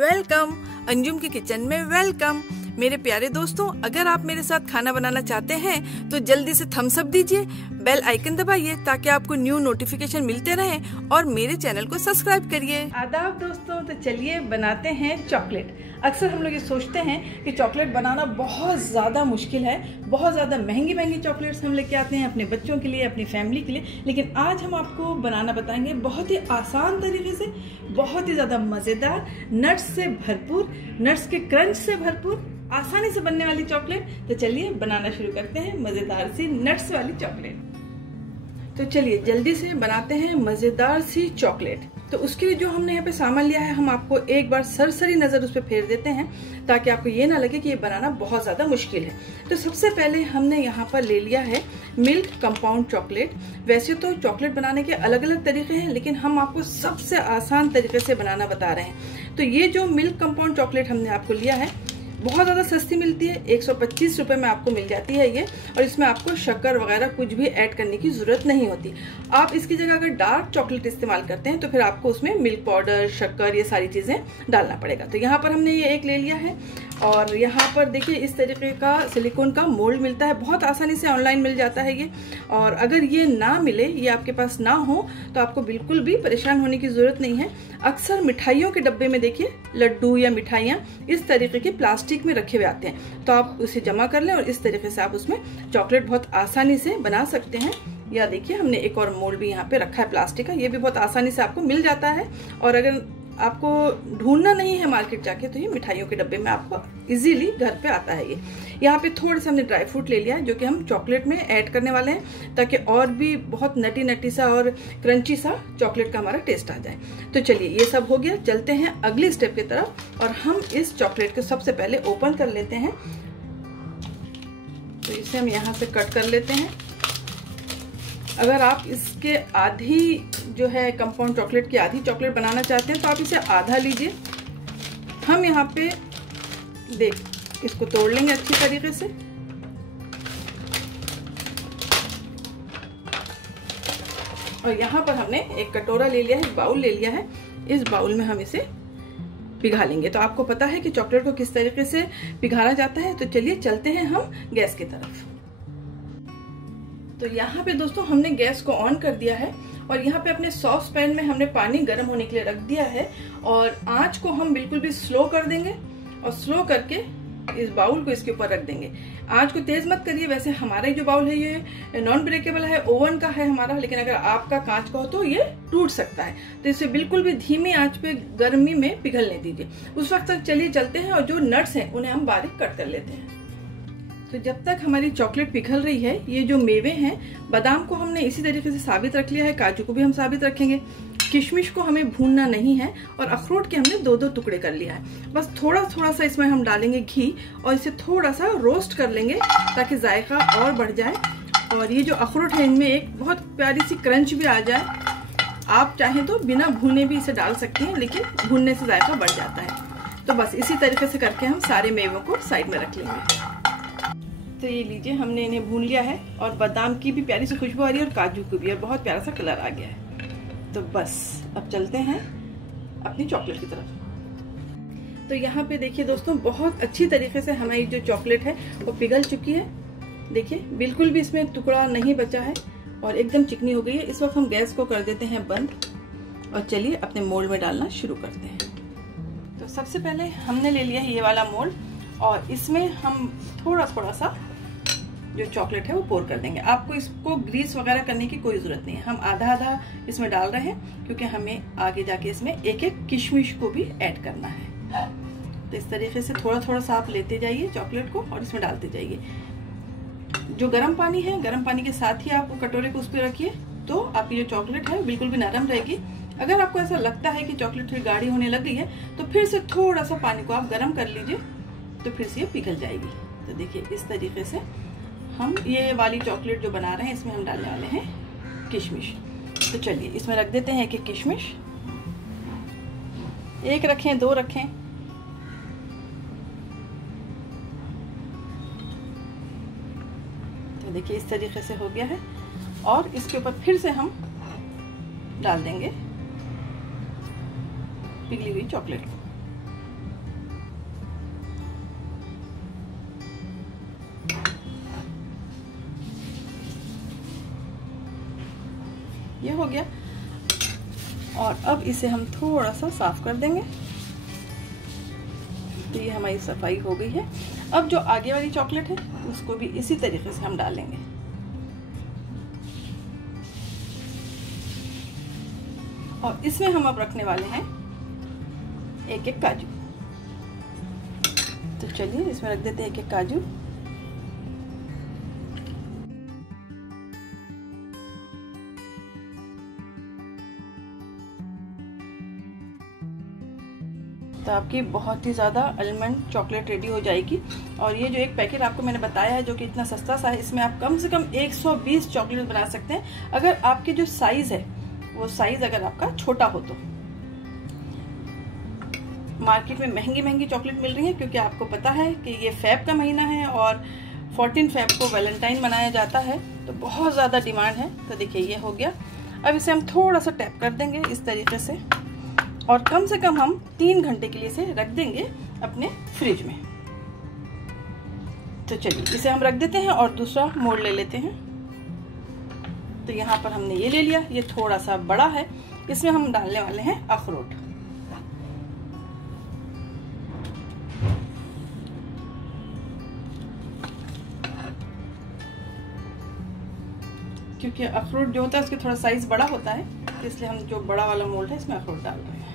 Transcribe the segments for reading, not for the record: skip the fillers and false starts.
Welcome Anjum की kitchen में welcome. मेरे प्यारे दोस्तों, अगर आप मेरे साथ खाना बनाना चाहते हैं तो जल्दी से थम्स अप दीजिए, बेल आइकन दबाइए ताकि आपको न्यू नोटिफिकेशन मिलते रहें और मेरे चैनल को सब्सक्राइब करिए। आदाब दोस्तों, तो चलिए बनाते हैं चॉकलेट। अक्सर हम लोग ये सोचते हैं कि चॉकलेट बनाना बहुत ज़्यादा मुश्किल है, बहुत ज़्यादा महंगी महंगी चॉकलेट्स हम लेके आते हैं अपने बच्चों के लिए, अपनी फैमिली के लिए। लेकिन आज हम आपको बनाना बताएंगे बहुत ही आसान तरीके से, बहुत ही ज़्यादा मज़ेदार, नट्स से भरपूर, नट्स के क्रंच से भरपूर, आसानी से बनने वाली चॉकलेट। तो चलिए बनाना शुरू करते हैं मज़ेदार सी नट्स वाली चॉकलेट। तो चलिए जल्दी से बनाते हैं मज़ेदार सी चॉकलेट। तो उसके लिए जो हमने यहाँ पे सामान लिया है, हम आपको एक बार सरसरी नज़र उस पर फेर देते हैं ताकि आपको ये ना लगे कि ये बनाना बहुत ज़्यादा मुश्किल है। तो सबसे पहले हमने यहाँ पर ले लिया है मिल्क कंपाउंड चॉकलेट। वैसे तो चॉकलेट बनाने के अलग अलग तरीके हैं, लेकिन हम आपको सबसे आसान तरीके से बनाना बता रहे हैं। तो ये जो मिल्क कंपाउंड चॉकलेट हमने आपको लिया है, बहुत ज़्यादा सस्ती मिलती है, 125 रुपये में आपको मिल जाती है ये। और इसमें आपको शक्कर वगैरह कुछ भी ऐड करने की ज़रूरत नहीं होती। आप इसकी जगह अगर डार्क चॉकलेट इस्तेमाल करते हैं तो फिर आपको उसमें मिल्क पाउडर, शक्कर, ये सारी चीज़ें डालना पड़ेगा। तो यहाँ पर हमने ये एक ले लिया है और यहाँ पर देखिए इस तरीके का सिलिकॉन का मोल्ड मिलता है, बहुत आसानी से ऑनलाइन मिल जाता है ये। और अगर ये ना मिले, ये आपके पास ना हो, तो आपको बिल्कुल भी परेशान होने की ज़रूरत नहीं है। अक्सर मिठाइयों के डब्बे में देखिए लड्डू या मिठाइयाँ इस तरीके के प्लास्टिक में रखे हुए आते हैं, तो आप उसे जमा कर लें और इस तरीके से आप उसमें चॉकलेट बहुत आसानी से बना सकते हैं। या देखिए हमने एक और मोल्ड भी यहाँ पे रखा है प्लास्टिक का, ये भी बहुत आसानी से आपको मिल जाता है। और अगर आपको ढूंढना नहीं है मार्केट जाके, तो ये मिठाइयों के डब्बे में आपको इजीली घर पे आता है ये। यहाँ पे थोड़े से हमने ड्राई फ्रूट ले लिया है जो कि हम चॉकलेट में ऐड करने वाले हैं, ताकि और भी बहुत नटी नटी सा और क्रंची सा चॉकलेट का हमारा टेस्ट आ जाए। तो चलिए ये सब हो गया, चलते हैं अगली स्टेप की तरफ और हम इस चॉकलेट को सबसे पहले ओपन कर लेते हैं। तो इसे हम यहाँ से कट कर लेते हैं। अगर आप इसके आधी जो है कंपाउंड चॉकलेट की आधी चॉकलेट बनाना चाहते हैं तो आप इसे आधा लीजिए। हम यहाँ पे इसको तोड़ लेंगे अच्छी तरीके से। और यहाँ पर हमने एक कटोरा ले लिया है, बाउल ले लिया है, इस बाउल में हम इसे पिघा लेंगे। तो आपको पता है कि चॉकलेट को किस तरीके से पिघाना जाता है। तो चलिए चलते हैं हम गैस की तरफ। तो यहाँ पे दोस्तों हमने गैस को ऑन कर दिया है और यहाँ पे अपने सॉस पैन में हमने पानी गर्म होने के लिए रख दिया है और आंच को हम बिल्कुल भी स्लो कर देंगे और स्लो करके इस बाउल को इसके ऊपर रख देंगे। आंच को तेज मत करिए। वैसे हमारा जो बाउल है ये नॉन ब्रेकेबल है, ओवन का है हमारा, लेकिन अगर आपका कांच का हो तो ये टूट सकता है। तो इसे बिल्कुल भी धीमी आंच पे गर्मी में पिघलने दीजिए। उस वक्त तक चलिए चलते हैं और जो नट्स हैं उन्हें हम बारीक कट कर लेते हैं। तो जब तक हमारी चॉकलेट पिघल रही है, ये जो मेवे हैं, बादाम को हमने इसी तरीके से साबित रख लिया है, काजू को भी हम साबित रखेंगे, किशमिश को हमें भूनना नहीं है और अखरोट के हमने दो दो टुकड़े कर लिया है। बस थोड़ा थोड़ा सा इसमें हम डालेंगे घी और इसे थोड़ा सा रोस्ट कर लेंगे ताकि जायका और बढ़ जाए। और ये जो अखरोट है इनमें एक बहुत प्यारी सी क्रंच भी आ जाए। आप चाहें तो बिना भूने भी इसे डाल सकते हैं, लेकिन भूनने से जायका बढ़ जाता है। तो बस इसी तरीके से करके हम सारे मेवों को साइड में रख लेंगे। तो ये लीजिए हमने इन्हें भून लिया है और बादाम की भी प्यारी सी खुशबू आ रही है और काजू की भी, और बहुत प्यारा सा कलर आ गया है। तो बस अब चलते हैं अपनी चॉकलेट की तरफ। तो यहाँ पे देखिए दोस्तों, बहुत अच्छी तरीके से हमारी जो चॉकलेट है वो पिघल चुकी है। देखिए बिल्कुल भी इसमें टुकड़ा नहीं बचा है और एकदम चिकनी हो गई है। इस वक्त हम गैस को कर देते हैं बंद और चलिए अपने मोल्ड में डालना शुरू करते हैं। तो सबसे पहले हमने ले लिया है ये वाला मोल्ड और इसमें हम थोड़ा थोड़ा सा जो चॉकलेट है वो पोर कर देंगे। आपको इसको ग्रीस वगैरह करने की कोई जरूरत नहीं है। हम आधा आधा इसमें डाल रहे हैं क्योंकि हमें आगे जाके इसमें एक एक किशमिश को भी ऐड करना है। तो इस तरीके से थोड़ा थोड़ा सा आप लेते जाइए चॉकलेट को और इसमें डालते जाइए। जो गर्म पानी है, गर्म पानी के साथ ही आप कटोरे को उस पर रखिए, तो आपकी जो चॉकलेट है बिल्कुल भी नरम रहेगी। अगर आपको ऐसा लगता है कि चॉकलेट थोड़ी गाढ़ी होने लग गई है, तो फिर से थोड़ा सा पानी को आप गर्म कर लीजिए, तो फिर से ये पिघल जाएगी। तो देखिए इस तरीके से हम ये वाली चॉकलेट जो बना रहे हैं, इसमें हम डालने वाले हैं किशमिश। तो चलिए इसमें रख देते हैं एक किशमिश। एक रखें, दो रखें। तो देखिए इस तरीके से हो गया है और इसके ऊपर फिर से हम डाल देंगे पिघली हुई चॉकलेट को। ये हो गया। और अब इसे हम थोड़ा सा साफ कर देंगे। तो ये हमारी सफाई हो गई है। अब जो आगे वाली चॉकलेट है उसको भी इसी तरीके से हम डालेंगे। और इसमें हम अब रखने वाले हैं एक एक काजू। तो चलिए इसमें रख देते हैं एक एक काजू। तो आपकी बहुत ही ज़्यादा आलमंड चॉकलेट रेडी हो जाएगी। और ये जो एक पैकेट आपको मैंने बताया है जो कि इतना सस्ता सा है, इसमें आप कम से कम 120 चॉकलेट बना सकते हैं, अगर आपकी जो साइज है वो साइज अगर आपका छोटा हो तो। मार्केट में महंगी महंगी चॉकलेट मिल रही है, क्योंकि आपको पता है कि ये फेब का महीना है और 14 फेब को वैलेंटाइन मनाया जाता है, तो बहुत ज़्यादा डिमांड है। तो देखिए ये हो गया। अब इसे हम थोड़ा सा टैप कर देंगे इस तरीके से, और कम से कम हम 3 घंटे के लिए इसे रख देंगे अपने फ्रिज में। तो चलिए इसे हम रख देते हैं और दूसरा मोड़ ले लेते हैं। तो यहाँ पर हमने ये ले लिया, ये थोड़ा सा बड़ा है। इसमें हम डालने वाले हैं अखरोट। क्योंकि अखरोट जो होता है उसके थोड़ा साइज बड़ा होता है, इसलिए हम जो बड़ा वाला मोल्ड है इसमें अखरोट डाल रहे हैं।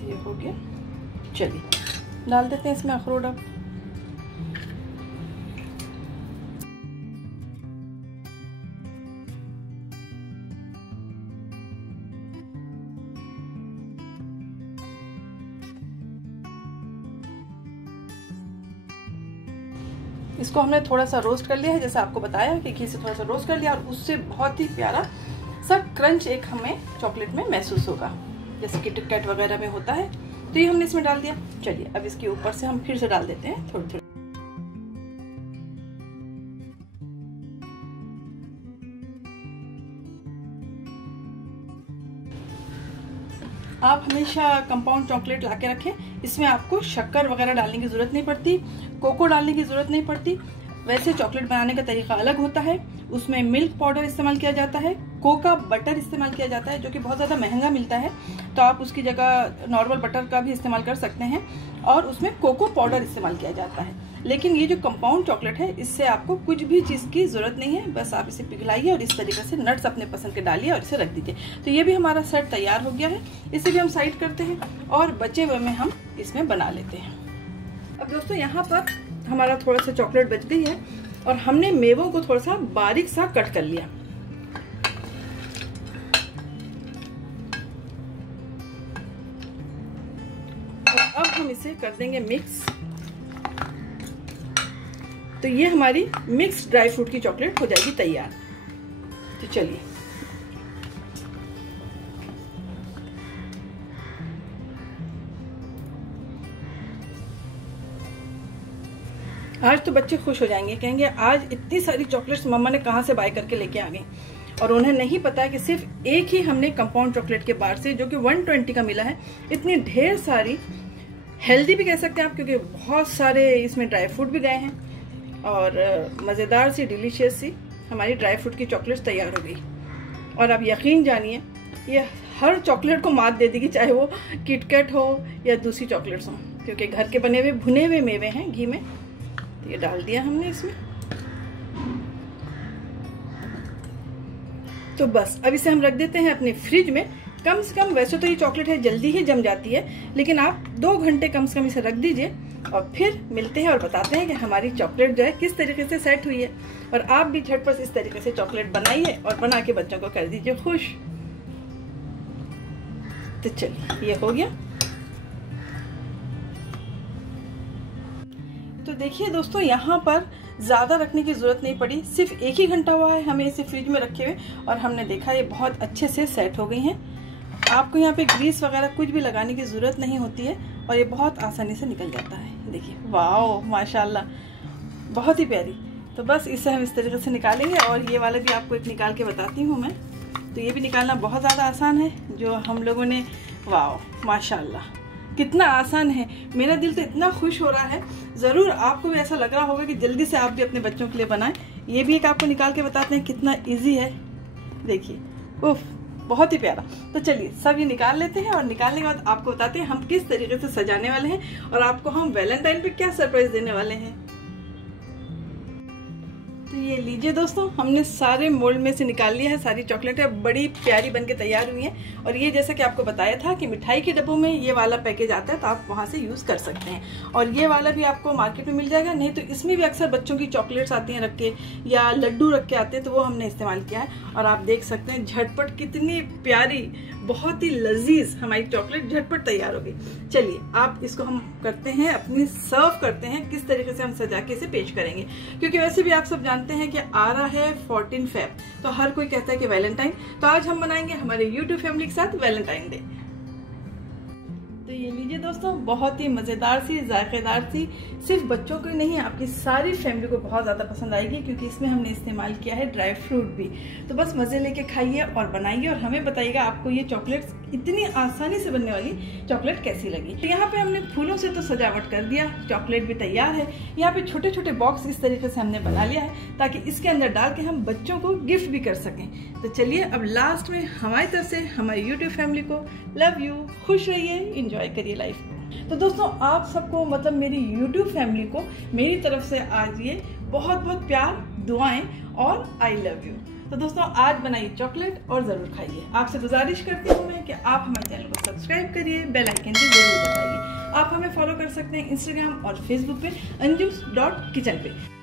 ये हो गया। चलिए डाल देते हैं इसमें अखरोट। अब इसको हमने थोड़ा सा रोस्ट कर लिया है, जैसे आपको बताया कि घी से थोड़ा सा रोस्ट कर लिया, और उससे बहुत ही प्यारा सा क्रंच एक हमें चॉकलेट में महसूस होगा, जैसे कि किटकैट वगैरह में होता है। तो ये हमने इसमें डाल दिया। चलिए अब इसके ऊपर से हम फिर से डाल देते हैं थोड़ी थोड़ी। आप हमेशा कंपाउंड चॉकलेट लाके रखें, इसमें आपको शक्कर वगैरह डालने की जरूरत नहीं पड़ती, कोको डालने की जरूरत नहीं पड़ती। वैसे चॉकलेट बनाने का तरीका अलग होता है, उसमें मिल्क पाउडर इस्तेमाल किया जाता है, कोका बटर इस्तेमाल किया जाता है, जो कि बहुत ज़्यादा महंगा मिलता है, तो आप उसकी जगह नॉर्मल बटर का भी इस्तेमाल कर सकते हैं, और उसमें कोको पाउडर इस्तेमाल किया जाता है। लेकिन ये जो कंपाउंड चॉकलेट है, इससे आपको कुछ भी चीज़ की ज़रूरत नहीं है, बस आप इसे पिघलाइए और इस तरीके से नट्स अपने पसंद के डालिए और इसे रख दीजिए। तो ये भी हमारा सेट तैयार हो गया है। इसे भी हम साइड करते हैं और बचे हुए में हम इसमें बना लेते हैं। अब दोस्तों यहाँ पर हमारा थोड़ा सा चॉकलेट बच गई है, और हमने मेवों को थोड़ा सा बारीक सा कट कर लिया। और अब हम इसे कर देंगे मिक्स। तो ये हमारी मिक्स ड्राई फ्रूट की चॉकलेट हो जाएगी तैयार। तो चलिए आज तो बच्चे खुश हो जाएंगे, कहेंगे आज इतनी सारी चॉकलेट्स मम्मा ने कहाँ से बाय करके लेके आ गई। और उन्हें नहीं पता है कि सिर्फ एक ही हमने कंपाउंड चॉकलेट के बार से, जो कि 120 का मिला है, इतनी ढेर सारी, हेल्दी भी कह सकते हैं आप, क्योंकि बहुत सारे इसमें ड्राई फ्रूट भी गए हैं, और मज़ेदार सी डिलीशियस सी हमारी ड्राई फ्रूट की चॉकलेट्स तैयार हो गई। और आप यकीन जानिए ये हर चॉकलेट को मात दे देगी, चाहे वो किटकैट हो या दूसरी चॉकलेट्स हो, क्योंकि घर के बने हुए भुने हुए मेवे हैं घी में। तो ये डाल दिया हमने इसमें। तो बस अब इसे हम रख देते हैं अपने फ्रिज में। कम से कम, वैसे तो ये चॉकलेट है जल्दी ही जम जाती है, लेकिन आप 2 घंटे कम से कम इसे रख दीजिए, और फिर मिलते हैं और बताते हैं कि हमारी चॉकलेट जो है किस तरीके से सेट हुई है। और आप भी झटपट इस तरीके से चॉकलेट बनाइए और बना के बच्चों को कर दीजिए खुश। तो चलिए ये हो गया। तो देखिए दोस्तों, यहाँ पर ज़्यादा रखने की ज़रूरत नहीं पड़ी, सिर्फ 1 ही घंटा हुआ है हमें इसे फ्रिज में रखे हुए, और हमने देखा ये बहुत अच्छे से सेट हो गई हैं। आपको यहाँ पे ग्रीस वगैरह कुछ भी लगाने की ज़रूरत नहीं होती है, और ये बहुत आसानी से निकल जाता है। देखिए वाओ माशाल्लाह, बहुत ही प्यारी। तो बस इसे हम इस तरीके से निकालेंगे, और ये वाला भी आपको एक निकाल के बताती हूँ मैं। तो ये भी निकालना बहुत ज़्यादा आसान है, जो हम लोगों ने, वाओ माशाल्लाह कितना आसान है। मेरा दिल तो इतना खुश हो रहा है। ज़रूर आपको भी ऐसा लग रहा होगा कि जल्दी से आप भी अपने बच्चों के लिए बनाएं। ये भी एक आपको निकाल के बताते हैं कितना इजी है। देखिए, उफ, बहुत ही प्यारा। तो चलिए सब ये निकाल लेते हैं और निकालने के बाद आपको बताते हैं हम किस तरीके से सजाने वाले हैं और आपको हम वैलेंटाइन पे क्या सरप्राइज देने वाले हैं। तो ये लीजिए दोस्तों, हमने सारे मोल्ड में से निकाल लिया है। सारी चॉकलेटें बड़ी प्यारी बनके तैयार हुई हैं। और ये जैसा कि आपको बताया था कि मिठाई के डब्बों में ये वाला पैकेज आता है, तो आप वहाँ से यूज़ कर सकते हैं। और ये वाला भी आपको मार्केट में मिल जाएगा, नहीं तो इसमें भी अक्सर बच्चों की चॉकलेट्स आती हैं रख के या लड्डू रख के आते हैं, तो वो हमने इस्तेमाल किया है। और आप देख सकते हैं झटपट कितनी प्यारी, बहुत ही लजीज हमारी चॉकलेट झटपट तैयार हो गई। चलिए आप इसको हम करते हैं अपनी सर्व करते हैं, किस तरीके से हम सजा के इसे पेश करेंगे। क्योंकि वैसे भी आप सब जानते हैं कि आ रहा है 14 फेब, तो हर कोई कहता है कि वैलेंटाइन, तो आज हम बनाएंगे हमारे यूट्यूब फैमिली के साथ वैलेंटाइन डे। तो ये लीजिए दोस्तों, बहुत ही मज़ेदार सी, जायकेदार सी, सिर्फ बच्चों को नहीं आपकी सारी फैमिली को बहुत ज़्यादा पसंद आएगी, क्योंकि इसमें हमने इस्तेमाल किया है ड्राई फ्रूट भी। तो बस मज़े लेके खाइए और बनाइए और हमें बताइएगा आपको ये चॉकलेट्स इतनी आसानी से बनने वाली चॉकलेट कैसी लगी। तो यहाँ पे हमने फूलों से तो सजावट कर दिया, चॉकलेट भी तैयार है। यहाँ पे छोटे छोटे बॉक्स इस तरीके से हमने बना लिया है ताकि इसके अंदर डाल के हम बच्चों को गिफ्ट भी कर सकें। तो चलिए अब लास्ट में हमारी तरफ से हमारी यूट्यूब फैमिली को लव यू, खुश रहिए, इंजॉय करिए लाइफ को। तो दोस्तों आप सबको, मतलब मेरी यूट्यूब फैमिली को मेरी तरफ से आज ये बहुत बहुत प्यार, दुआएं और आई लव यू। तो दोस्तों आज बनाइए चॉकलेट और ज़रूर खाइए। आपसे गुजारिश करती हूँ मैं कि आप हमारे चैनल को सब्सक्राइब करिए, बेल आइकन भी जरूर दबाइए। आप हमें फॉलो कर सकते हैं इंस्टाग्राम और फेसबुक पे अंजुस.किचन पे।